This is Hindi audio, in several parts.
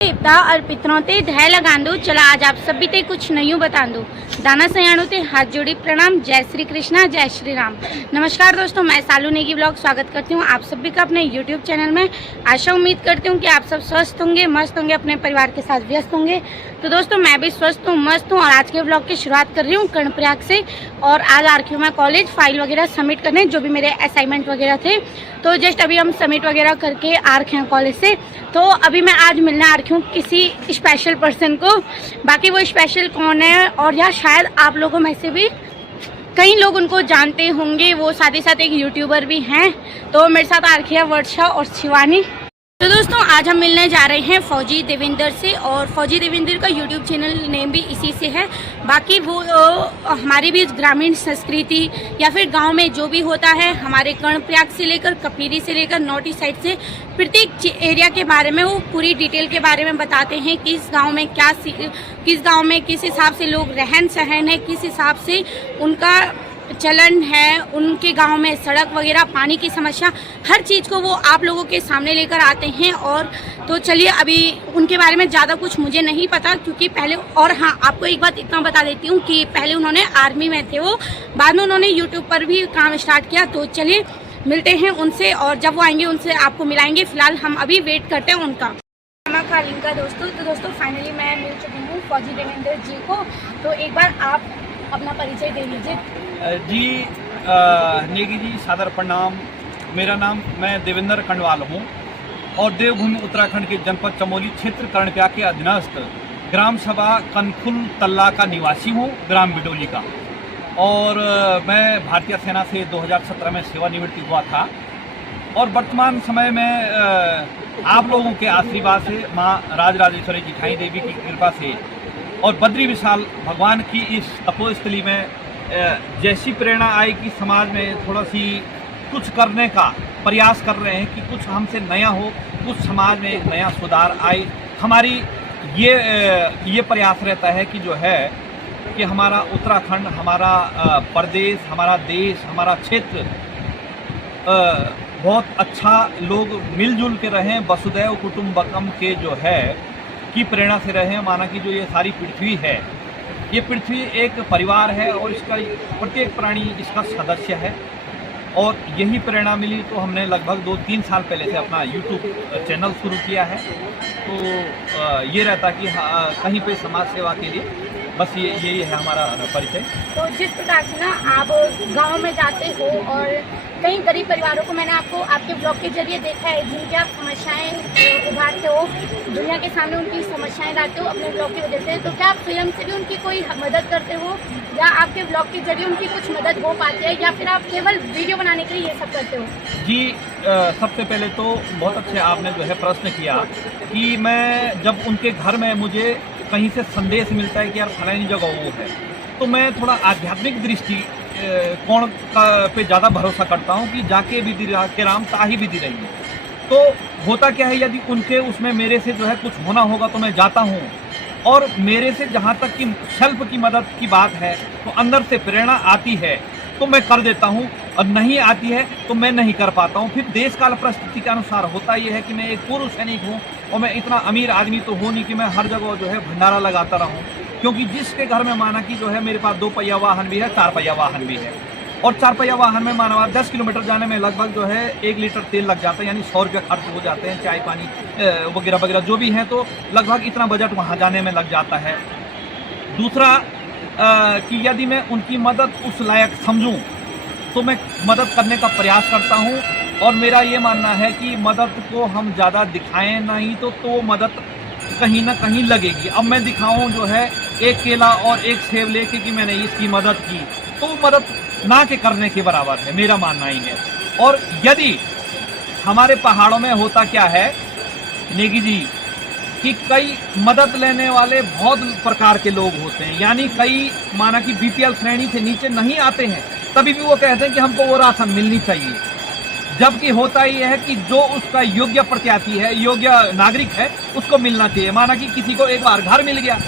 देवता और पितरों ते धै लगांदो। चला आज आप सभी ते कुछ नयूं बतांदो। दाना सयाणु ते हाथ जोड़ी प्रणाम। जय श्री कृष्णा, जय श्री राम। नमस्कार दोस्तों, मैं सालू नेगी ब्लॉग स्वागत करती हूँ आप सभी का अपने YouTube चैनल में। आशा उम्मीद करती हूँ कि आप सब स्वस्थ होंगे, मस्त होंगे, अपने परिवार के साथ व्यस्त होंगे। तो दोस्तों मैं भी स्वस्थ हूँ, मस्त हूँ और आज के ब्लॉग की शुरुआत कर रही हूँ कर्णप्रयाग से। और आज आ रखी हूँ मैं कॉलेज फाइल वगैरह सबमिट करने, जो भी मेरे असाइनमेंट वगैरह थे। तो जस्ट अभी हम सबमिट वगैरह करके आ रखे हैं कॉलेज से। तो अभी मैं आज मिलने आ रखी हूँ किसी स्पेशल पर्सन को। बाकी वो स्पेशल कौन है और या शायद आप लोगों में से भी कई लोग उनको जानते होंगे। वो साथ ही साथ एक यूट्यूबर भी हैं। तो मेरे साथ आ रखी है वर्षा और शिवानी। तो दोस्तों आज हम मिलने जा रहे हैं फौजी देवेंद्र से। और फौजी देवेंद्र का यूट्यूब चैनल नेम भी इसी से है। बाकी वो हमारी भी ग्रामीण संस्कृति या फिर गांव में जो भी होता है, हमारे कर्णप्रयाग से लेकर कपीरी से लेकर नौटी साइड से प्रत्येक एरिया के बारे में वो पूरी डिटेल के बारे में बताते हैं। किस गांव में क्या, किस गांव में किस हिसाब से लोग रहन सहन है, किस हिसाब से उनका चलन है, उनके गांव में सड़क वगैरह, पानी की समस्या, हर चीज़ को वो आप लोगों के सामने लेकर आते हैं। और तो चलिए अभी उनके बारे में ज़्यादा कुछ मुझे नहीं पता, क्योंकि पहले, और हाँ आपको एक बात इतना बता देती हूँ कि पहले उन्होंने आर्मी में थे, वो बाद में उन्होंने यूट्यूब पर भी काम स्टार्ट किया। तो चलिए मिलते हैं उनसे और जब वो आएंगे उनसे आपको मिलाएंगे। फिलहाल हम अभी वेट करते हैं उनका। खालिंग का तो दोस्तों फाइनली मैं मिल चुकी हूँ फौजी देवेंद्र जी को। तो एक बार आप अपना परिचय दे लीजिए। जी नेगी जी सादर प्रणाम। मेरा नाम, मैं देवेंद्र कंडवाल हूँ और देवभूमि उत्तराखंड के जनपद चमोली क्षेत्र कर्णप्रयाग के अधीनस्थ ग्राम सभा कनखुल तल्ला का निवासी हूँ, ग्राम बिडोली का। और मैं भारतीय सेना से 2017 में सेवानिवृत्ति हुआ था और वर्तमान समय में आप लोगों के आशीर्वाद से, माँ राजराजेश्वरी जिठाई देवी की कृपा से और बद्री विशाल भगवान की इस तपोस्थली में जैसी प्रेरणा आई कि समाज में थोड़ा सी कुछ करने का प्रयास कर रहे हैं कि कुछ हमसे नया हो, कुछ समाज में एक नया सुधार आए। हमारी ये प्रयास रहता है कि जो है कि हमारा उत्तराखंड, हमारा प्रदेश, हमारा देश, हमारा क्षेत्र बहुत अच्छा, लोग मिलजुल के रहें, वसुदैव कुटुंबकम के जो है की प्रेरणा से रहें। माना कि जो ये सारी पृथ्वी है, ये पृथ्वी एक परिवार है और इसका प्रत्येक प्राणी इसका सदस्य है। और यही प्रेरणा मिली तो हमने लगभग 2-3 साल पहले से अपना YouTube चैनल शुरू किया है। तो ये रहता कि कहीं पे समाज सेवा के लिए, बस यही है हमारा परिचय। तो जिस प्रकार से ना आप गांव में जाते हो और कई गरीब परिवारों को मैंने आपको आपके ब्लॉग के जरिए देखा है, जिनकी आप समस्याएं उभारते हो, दुनिया के सामने उनकी समस्याएं लाते हो अपने ब्लॉग की वजह से। तो क्या आप स्वयं से भी उनकी कोई मदद करते हो या आपके ब्लॉग के जरिए उनकी कुछ मदद हो पाती है, या फिर आप केवल वीडियो बनाने के लिए ये सब करते हो? जी सबसे पहले तो बहुत अच्छे आपने जो है प्रश्न किया कि मैं जब उनके घर में मुझे कहीं से संदेश मिलता है कि यार फलानी जगह वो है, तो मैं थोड़ा आध्यात्मिक दृष्टि कोण पे ज़्यादा भरोसा करता हूँ कि जाके विधि के राम ताही विधि रहेंगे। तो होता क्या है, यदि उनके उसमें मेरे से जो है कुछ होना होगा तो मैं जाता हूँ। और मेरे से जहाँ तक कि सेल्फ की मदद की बात है तो अंदर से प्रेरणा आती है तो मैं कर देता हूँ, और नहीं आती है तो मैं नहीं कर पाता हूँ। फिर देश काल परिस्थिति के अनुसार होता यह है कि मैं एक पूर्व सैनिक हूँ और मैं इतना अमीर आदमी तो हूँ नहीं कि मैं हर जगह जो है भंडारा लगाता रहूँ। क्योंकि जिसके घर में माना कि जो है मेरे पास 2 पहिया वाहन भी है, 4 पहिया वाहन भी है, और 4 पहिया वाहन में माना 10 किलोमीटर जाने में लगभग जो है 1 लीटर तेल लग जाता है, यानी 100 रुपये खर्च हो जाते हैं, चाय पानी वगैरह वगैरह जो भी है, तो लगभग इतना बजट वहाँ जाने में लग जाता है। दूसरा कि यदि मैं उनकी मदद उस लायक समझूं तो मैं मदद करने का प्रयास करता हूं। और मेरा ये मानना है कि मदद को हम ज़्यादा दिखाएं नहीं तो मदद कहीं ना कहीं लगेगी। अब मैं दिखाऊं जो है एक केला और एक सेब लेके कि मैंने इसकी मदद की, तो वो मदद ना के करने के बराबर है, मेरा मानना ही है। और यदि हमारे पहाड़ों में होता क्या है नेगी जी कि कई मदद लेने वाले बहुत प्रकार के लोग होते हैं, यानी कई माना कि BPL श्रेणी से नीचे नहीं आते हैं, तभी भी वो कहते हैं कि हमको वो राशन मिलनी चाहिए। जबकि होता ही है कि जो उसका योग्य प्रत्याशी है, योग्य नागरिक है, उसको मिलना चाहिए। माना कि किसी को एक बार घर मिल गया,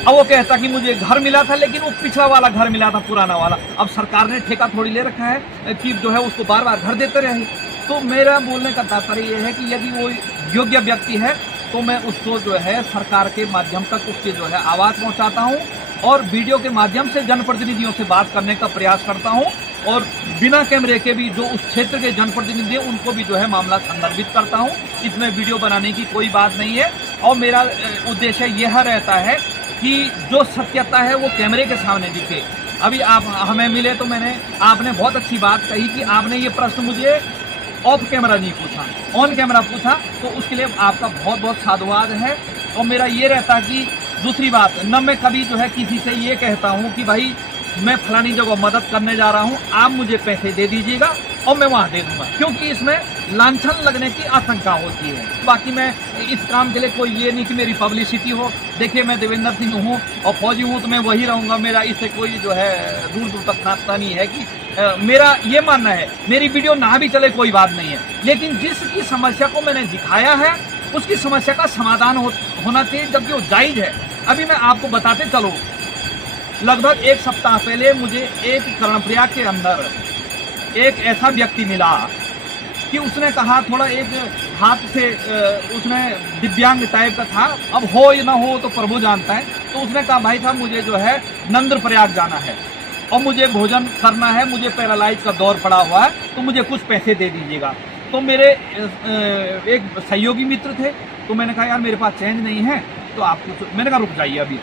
अब वो कहता कि मुझे घर मिला था लेकिन वो पिछला वाला घर मिला था, पुराना वाला। अब सरकार ने ठेका थोड़ी ले रखा है कि जो है उसको बार बार घर देते रहे। तो मेरा बोलने का तात्पर्य यह है कि यदि वो योग्य व्यक्ति है तो मैं उसको जो है सरकार के माध्यम तक उसकी जो है आवाज़ पहुंचाता हूं और वीडियो के माध्यम से जनप्रतिनिधियों से बात करने का प्रयास करता हूं और बिना कैमरे के भी जो उस क्षेत्र के जनप्रतिनिधि हैं उनको भी जो है मामला संदर्भित करता हूं। इसमें वीडियो बनाने की कोई बात नहीं है और मेरा उद्देश्य यह रहता है कि जो सत्यता है वो कैमरे के सामने दिखे। अभी आप हमें मिले तो आपने बहुत अच्छी बात कही कि आपने ये प्रश्न मुझे ऑफ कैमरा नहीं पूछा, ऑन कैमरा पूछा, तो उसके लिए आपका बहुत बहुत साधुवाद है। और मेरा ये रहता है कि दूसरी बात, न मैं कभी जो है किसी से ये कहता हूँ कि भाई मैं फलानी जगह मदद करने जा रहा हूँ, आप मुझे पैसे दे दीजिएगा और मैं वहाँ दे दूंगा, क्योंकि इसमें लांछन लगने की आशंका होती है। बाकी मैं इस काम के लिए कोई ये नहीं कि मेरी पब्लिसिटी हो। देखिए मैं देवेंद्र सिंह हूँ और फौजी हूँ तो मैं वही रहूँगा, मेरा इससे कोई जो है दूर दूर तक नाता नहीं है कि मेरा ये मानना है मेरी वीडियो ना भी चले कोई बात नहीं है, लेकिन जिसकी समस्या को मैंने दिखाया है उसकी समस्या का समाधान होना चाहिए, जबकि वो जायज है। अभी मैं आपको बताते चलो, लगभग एक सप्ताह पहले मुझे एक कर्णप्रयाग के अंदर एक ऐसा व्यक्ति मिला कि उसने कहा थोड़ा एक हाथ से उसमें दिव्यांग टाइप का था, अब हो या ना हो तो प्रभु जानता है। तो उसने कहा भाई साहब मुझे जो है नंद्रप्रयाग जाना है और मुझे भोजन करना है, मुझे पैरालाइज का दौर पड़ा हुआ है, तो मुझे कुछ पैसे दे दीजिएगा। तो मेरे एक सहयोगी मित्र थे, तो मैंने कहा यार मेरे पास चेंज नहीं है, तो आप कुछ, मैंने कहा रुक जाइए अभी।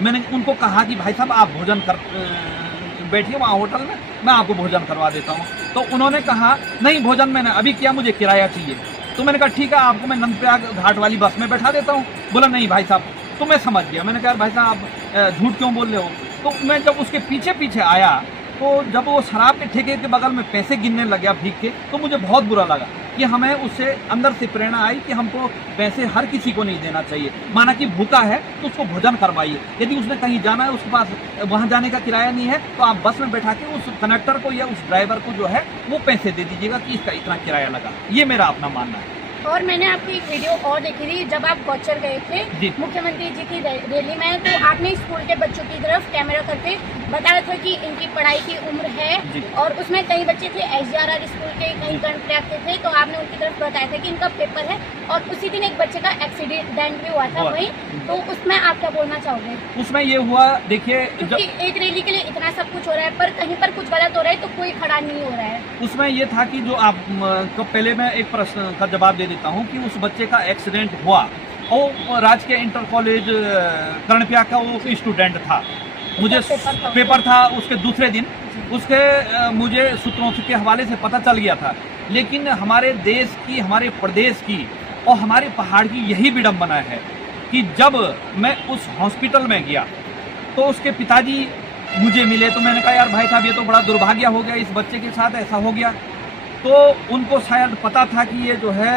मैंने उनको कहा कि भाई साहब आप भोजन कर बैठिए वहाँ होटल में, मैं आपको भोजन करवा देता हूँ। तो उन्होंने कहा नहीं भोजन मैंने अभी किया, मुझे किराया चाहिए। तो मैंने कहा ठीक है आपको मैं नंदप्रयाग घाट वाली बस में बैठा देता हूँ। बोला नहीं भाई साहब, तो मैं समझ गया। मैंने कहा भाई साहब आप झूठ क्यों बोल रहे हो। तो मैं जब उसके पीछे पीछे आया तो जब वो शराब के ठेके के बगल में पैसे गिनने लग गया भीख के, तो मुझे बहुत बुरा लगा कि हमें उससे अंदर से प्रेरणा आई कि हमको पैसे हर किसी को नहीं देना चाहिए। माना कि भूखा है तो उसको भोजन करवाइए, यदि उसने कहीं जाना है उसके पास वहाँ जाने का किराया नहीं है तो आप बस में बैठा के उस कंडक्टर को या उस ड्राइवर को जो है वो पैसे दे दीजिएगा कि इसका इतना किराया लगा। ये मेरा अपना मानना है। और मैंने आपकी एक वीडियो और देखी थी जब आप गौचर गए थे मुख्यमंत्री जी की रैली में, तो आपने स्कूल के बच्चों की तरफ कैमरा करके बताया था कि इनकी पढ़ाई की उम्र है, और उसमें कई बच्चे थे SGRR स्कूल के, कई कर्णप्रयाग के थे, तो आपने उनकी तरफ बताया था कि इनका पेपर है। और उसी दिन एक बच्चे का एक्सीडेंट भी हुआ था वहीं, तो उसमें आप क्या बोलना चाहोगे। उसमें ये हुआ, देखिए एक रैली के लिए इतना सब कुछ हो रहा है पर कहीं पर कुछ गलत हो रहा है तो कोई खड़ा नहीं हो रहा है। उसमें ये था कि जो आप तो पहले मैं एक प्रश्न का जवाब दे देता हूँ कि उस बच्चे का एक्सीडेंट हुआ और राजकीय इंटर कॉलेज कर्णप्रयाग का वो स्टूडेंट था। मुझे पेपर था उसके दूसरे दिन, उसके मुझे सूत्रों के हवाले से पता चल गया था। लेकिन हमारे देश की, हमारे प्रदेश की और हमारे पहाड़ की यही विडंबना है कि जब मैं उस हॉस्पिटल में गया तो उसके पिताजी मुझे मिले, तो मैंने कहा यार भाई साहब ये तो बड़ा दुर्भाग्य हो गया, इस बच्चे के साथ ऐसा हो गया। तो उनको शायद पता था कि ये जो है,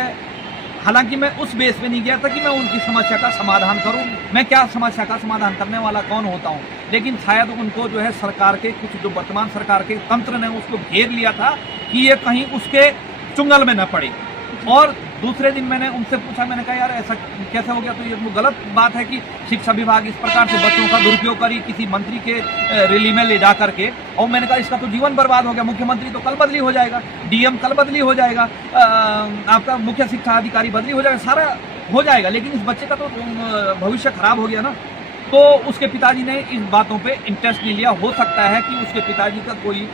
हालांकि मैं उस बेस पे नहीं गया था कि मैं उनकी समस्या का समाधान करूं, मैं क्या समस्या का समाधान करने वाला कौन होता हूं, लेकिन शायद उनको जो है सरकार के कुछ जो वर्तमान सरकार के तंत्र ने उसको घेर लिया था कि ये कहीं उसके चुंगल में न पड़े। और दूसरे दिन मैंने उनसे पूछा, मैंने कहा यार ऐसा कैसे हो गया। तो ये गलत बात है कि शिक्षा विभाग इस प्रकार से बच्चों का दुरुपयोग करी किसी मंत्री के रैली में ले जा करके। और मैंने कहा इसका तो जीवन बर्बाद हो गया, मुख्यमंत्री तो कल बदली हो जाएगा, DM कल बदली हो जाएगा, आपका मुख्य शिक्षा अधिकारी बदली हो जाएगा, सारा हो जाएगा, लेकिन इस बच्चे का तो भविष्य खराब हो गया ना। तो उसके पिताजी ने इस बातों पे इंटरेस्ट नहीं लिया। हो सकता है कि उसके पिताजी का कोई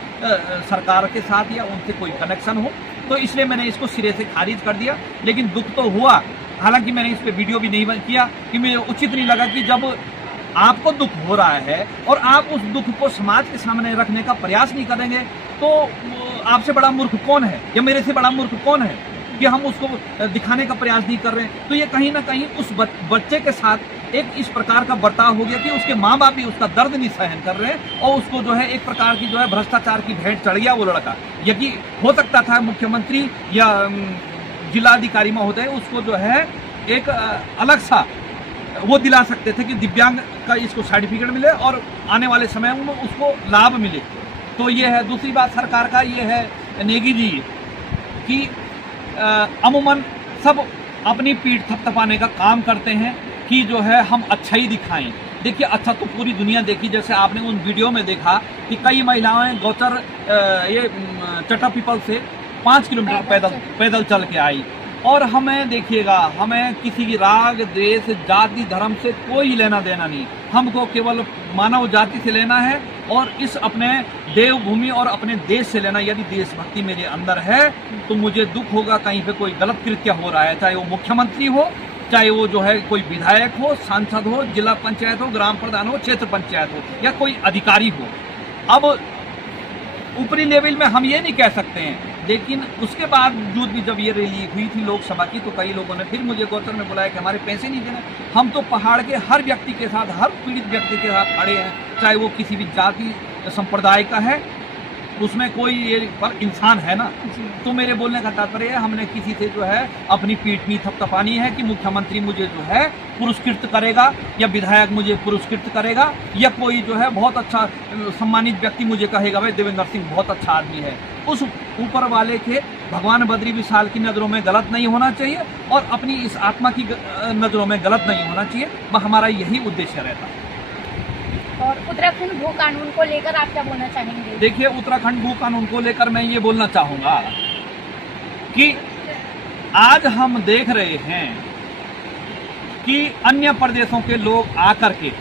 सरकार के साथ या उनसे कोई कनेक्शन हो, तो इसलिए मैंने इसको सिरे से खारिज कर दिया। लेकिन दुख तो हुआ, हालांकि मैंने इस पे वीडियो भी नहीं किया कि मुझे उचित नहीं लगा कि जब आपको दुख हो रहा है और आप उस दुख को समाज के सामने रखने का प्रयास नहीं करेंगे, तो आपसे बड़ा मूर्ख कौन है या मेरे से बड़ा मूर्ख कौन है कि हम उसको दिखाने का प्रयास नहीं कर रहे हैं। तो ये कहीं ना कहीं उस बच्चे के साथ एक इस प्रकार का बर्ताव हो गया कि उसके माँ बाप भी उसका दर्द नहीं सहन कर रहे हैं और उसको जो है एक प्रकार की जो है भ्रष्टाचार की भेंट चढ़ गया वो लड़का। यदि हो सकता था मुख्यमंत्री या जिलाधिकारी महोदय उसको जो है एक अलग सा वो दिला सकते थे कि दिव्यांग का इसको सर्टिफिकेट मिले और आने वाले समय में उसको लाभ मिले। तो ये है। दूसरी बात सरकार का ये है नेगी जी कि अमूमन सब अपनी पीठ थपथपाने का काम करते हैं कि जो है हम अच्छा ही दिखाएं। देखिए अच्छा तो पूरी दुनिया देखी, जैसे आपने उन वीडियो में देखा कि कई महिलाएं गौचर ये चट्टा पीपल से 5 किलोमीटर पैदल चल के आई। और हमें देखिएगा, हमें किसी की राग देश जाति धर्म से कोई लेना देना नहीं, हमको केवल मानव जाति से लेना है और इस अपने देवभूमि और अपने देश से लेना। यदि देशभक्ति मेरे अंदर है तो मुझे दुख होगा कहीं पे कोई गलत कृत्य हो रहा है, चाहे वो मुख्यमंत्री हो, चाहे वो जो है कोई विधायक हो, सांसद हो, जिला पंचायत हो, ग्राम प्रधान हो, क्षेत्र पंचायत हो या कोई अधिकारी हो। अब ऊपरी लेवल में हम ये नहीं कह सकते हैं, लेकिन उसके बावजूद भी जब ये रैली हुई थी लोकसभा की तो कई लोगों ने फिर मुझे गौचर में बुलाया कि हमारे पैसे नहीं देना। हम तो पहाड़ के हर व्यक्ति के साथ, हर पीड़ित व्यक्ति के साथ खड़े हैं, चाहे वो किसी भी जाति संप्रदाय का है, उसमें कोई ये पर इंसान है ना। तो मेरे बोलने का तात्पर्य है, हमने किसी से जो है अपनी पीठ नहीं थपथपानी है कि मुख्यमंत्री मुझे जो है पुरस्कृत करेगा या विधायक मुझे पुरस्कृत करेगा या कोई जो है बहुत अच्छा सम्मानित व्यक्ति मुझे कहेगा भाई देवेंद्र सिंह बहुत अच्छा आदमी है। उस ऊपर वाले के भगवान बद्री विशाल की नज़रों में गलत नहीं होना चाहिए और अपनी इस आत्मा की नज़रों में गलत नहीं होना चाहिए। हमारा यही उद्देश्य रहता है। और उत्तराखंड भू कानून को लेकर आप क्या बोलना चाहेंगे? देखिए, उत्तराखंड भू कानून को लेकर मैं ये बोलना चाहूँगा कि आज हम देख रहे हैं कि अन्य प्रदेशों के लोग आकर के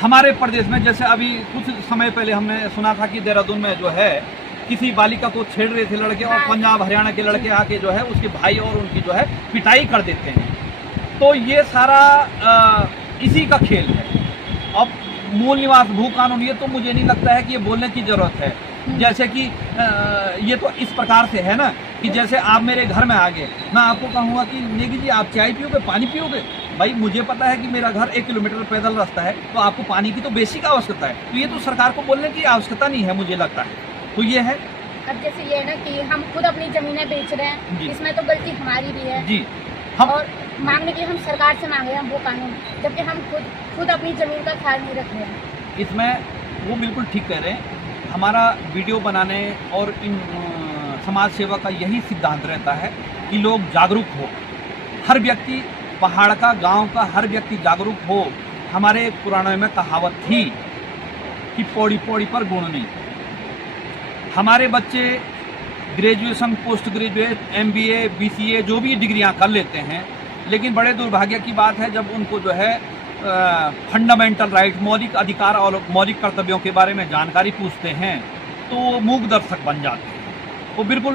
हमारे प्रदेश में, जैसे अभी कुछ समय पहले हमने सुना था कि देहरादून में जो है किसी बालिका को छेड़ रहे थे लड़के और पंजाब हरियाणा के लड़के आके जो है उसके भाई और उनकी जो है पिटाई कर देते हैं। तो ये सारा इसी का खेल है। अब मूल निवास भू कानून, ये तो मुझे नहीं लगता है कि ये बोलने की जरूरत है। जैसे कि ये तो इस प्रकार से है ना कि जैसे आप मेरे घर में आ गए, मैं आपको कहूँगा कि नेगी जी आप चाय पियोगे, पानी पियोगे। भाई मुझे पता है कि मेरा घर 1 किलोमीटर पैदल रास्ता है, तो आपको पानी की तो बेसिक आवश्यकता है। तो ये तो सरकार को बोलने की आवश्यकता नहीं है, मुझे लगता है। तो ये है। अब जैसे ये है ना कि हम खुद अपनी जमीनें बेच रहे हैं, इसमें तो गलती हमारी भी है जी। हम और मांगने के लिए हम सरकार से मांग रहे हैं वो कानून, जबकि हम खुद अपनी जमीन का ख्याल नहीं रख रहे हैं। इसमें वो बिल्कुल ठीक कह रहे हैं। हमारा वीडियो बनाने और इन समाज सेवा का यही सिद्धांत रहता है कि लोग जागरूक हो, हर व्यक्ति, पहाड़ का, गांव का हर व्यक्ति जागरूक हो। हमारे पुराणों में कहावत थी कि पौड़ी पौड़ी पर गुण नहीं। हमारे बच्चे graduation, post graduate, MBA, BCA जो भी डिग्रियां कर लेते हैं, लेकिन बड़े दुर्भाग्य की बात है जब उनको जो है फंडामेंटल राइट, मौलिक अधिकार और मौलिक कर्तव्यों के बारे में जानकारी पूछते हैं तो वो मूक दर्शक बन जाते हैं। वो बिल्कुल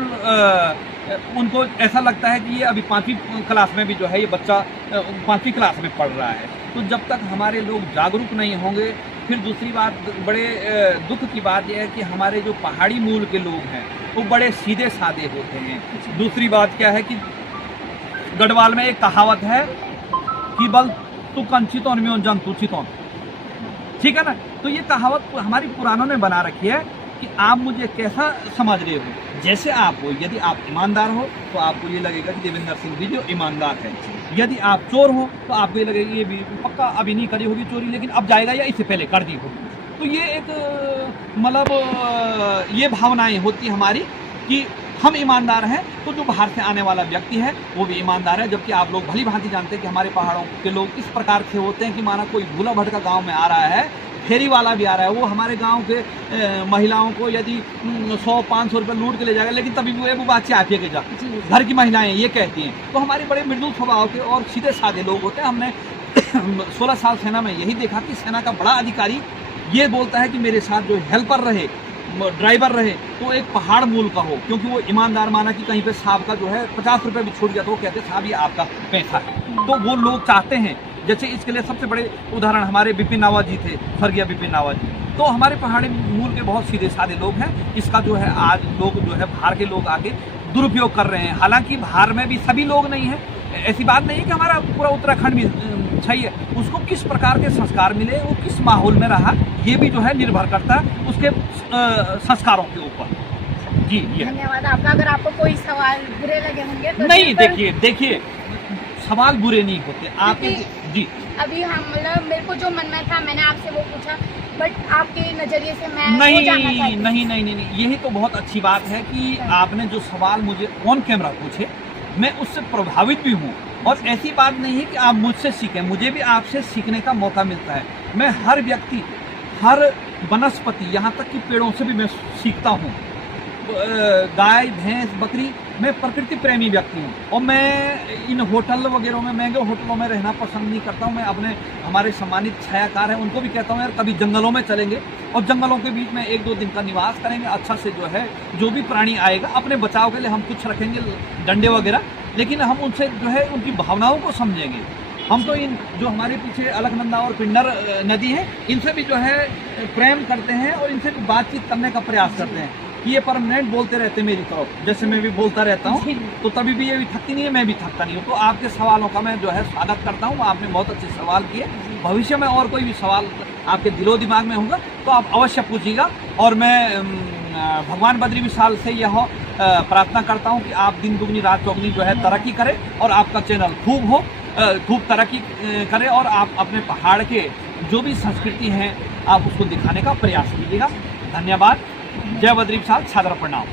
उनको ऐसा लगता है कि ये अभी 5वीं क्लास में भी जो है ये बच्चा 5वीं क्लास में पढ़ रहा है। तो जब तक हमारे लोग जागरूक नहीं होंगे, फिर दूसरी बात, बड़े दुख की बात यह है कि हमारे जो पहाड़ी मूल के लोग हैं वो बड़े सीधे साधे होते हैं। दूसरी बात क्या है कि गढ़वाल में एक कहावत है कि बल तू कंचितों में जंतु चितों, ठीक है ना। तो ये कहावत हमारी पुरानों ने बना रखी है कि आप मुझे कैसा समझ रहे हो, जैसे आप हो। यदि आप ईमानदार हो तो आपको ये लगेगा कि देवेंद्र सिंह भी जो ईमानदार है। यदि आप चोर हो तो आपको ये लगेगा ये भी पक्का अभी नहीं करी होगी चोरी, लेकिन अब जाएगा या इससे पहले कर दी होगी। तो ये एक मतलब ये भावनाएं होती हमारी कि हम ईमानदार हैं, तो जो बाहर से आने वाला व्यक्ति है वो भी ईमानदार है। जबकि आप लोग भली भांति जानते हैं कि हमारे पहाड़ों के लोग इस प्रकार से होते हैं कि माना कोई भूला भटका गांव में आ रहा है, फेरी वाला भी आ रहा है, वो हमारे गांव के महिलाओं को यदि 100-500 रुपये लूट के ले जाएगा, लेकिन तभी वो बात से आके के जा, घर की महिलाएं ये कहती हैं। तो हमारे बड़े मृदुल स्वभाव के और सीधे साधे लोग होते हैं। हमने 16 साल सेना में यही देखा कि सेना का बड़ा अधिकारी ये बोलता है कि मेरे साथ जो हेल्पर रहे, ड्राइवर रहे, तो एक पहाड़ मूल का हो, क्योंकि वो ईमानदार। माना कि कहीं पे साहब का जो है 50 रुपये भी छूट गया तो वो कहते साहब ये आपका पैसा है। तो वो लोग चाहते हैं, जैसे इसके लिए सबसे बड़े उदाहरण हमारे बिपिन रावत जी थे, स्वर्गीय बिपिन रावत जी। तो हमारे पहाड़ी मूल के बहुत सीधे साधे लोग हैं। इसका जो है आज लोग जो है बाहर के लोग आके दुरुपयोग कर रहे हैं। हालांकि बाहर में भी सभी लोग नहीं हैं, ऐसी बात नहीं है कि हमारा पूरा उत्तराखंड भी सही है। उसको किस प्रकार के संस्कार मिले, वो किस माहौल में रहा, ये भी जो है निर्भर करता है उसके संस्कारों के ऊपर। जी ये धन्यवाद आपका। अगर आपको कोई सवाल बुरे लगे होंगे तो नहीं, देखिए सवाल बुरे नहीं होते आपके। जी अभी हम मतलब मेरे को जो मन में था मैंने आपसे वो पूछा, बट आपके नजरिए से मैं नहीं, यही तो बहुत अच्छी बात है कि आपने जो सवाल मुझे ऑन कैमरा पूछे, मैं उससे प्रभावित भी हूँ। और ऐसी बात नहीं है कि आप मुझसे सीखें, मुझे भी आपसे सीखने का मौका मिलता है। मैं हर व्यक्ति, हर वनस्पति, यहाँ तक कि पेड़ों से भी मैं सीखता हूँ। गाय, भैंस, बकरी मैं प्रकृति प्रेमी व्यक्ति हूँ और मैं इन होटल वगैरह में, महंगे होटलों में रहना पसंद नहीं करता हूँ। मैं अपने हमारे सम्मानित छायाकार हैं उनको भी कहता हूँ यार कभी जंगलों में चलेंगे और जंगलों के बीच में 1-2 दिन का निवास करेंगे। अच्छा से जो है जो भी प्राणी आएगा अपने बचाव के लिए हम कुछ रखेंगे डंडे वगैरह, लेकिन हम उनसे जो है उनकी भावनाओं को समझेंगे। हम तो इन जो हमारे पीछे अलकनंदा और पिंडर नदी है इनसे भी जो है प्रेम करते हैं और इनसे भी बातचीत करने का प्रयास करते हैं कि ये परमानेंट बोलते रहते हैं मेरी तरफ, जैसे मैं भी बोलता रहता हूँ, तो तभी भी ये भी थकती नहीं है, मैं भी थकता नहीं हूँ। तो आपके सवालों का मैं जो है स्वागत करता हूँ। आपने बहुत अच्छे सवाल किए। भविष्य में और कोई भी सवाल आपके दिलो दिमाग में होगा तो आप अवश्य पूछिएगा। और मैं भगवान बद्री विशाल से यह प्रार्थना करता हूँ कि आप दिन दुगनी रात चौगनी जो है तरक्की करें और आपका चैनल खूब तरक्की करें और आप अपने पहाड़ के जो भी संस्कृति हैं आप उसको दिखाने का प्रयास कीजिएगा। धन्यवाद। जय बद्री विशाल, सादर प्रणाम।